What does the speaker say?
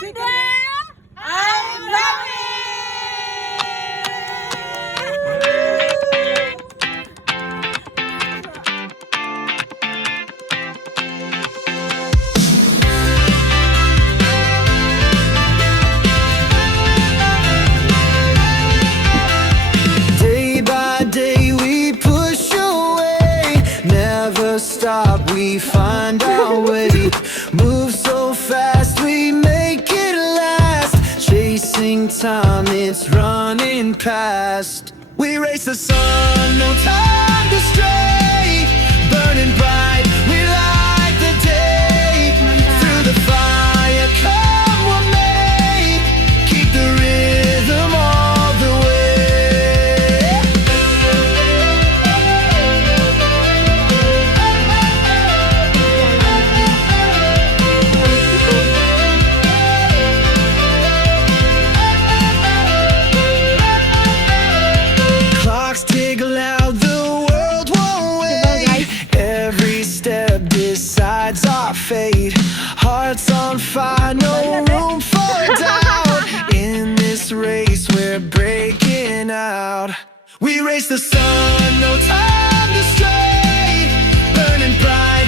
Sikendil, I'm ready! Day by day we push away, never stop, we find our way. Move so fast, we make it last. Chasing time, it's running past. We race the sun, no time to stray. Burning bright, we light the day. Through the fire, come what may. Keep the rhythm all the way. Clocks tick loud, the world won't wait. Every step decides our fate. Hearts on fire, no room for doubt. In this race, we're breaking out. We race the sun, no time to stray. Burning bright.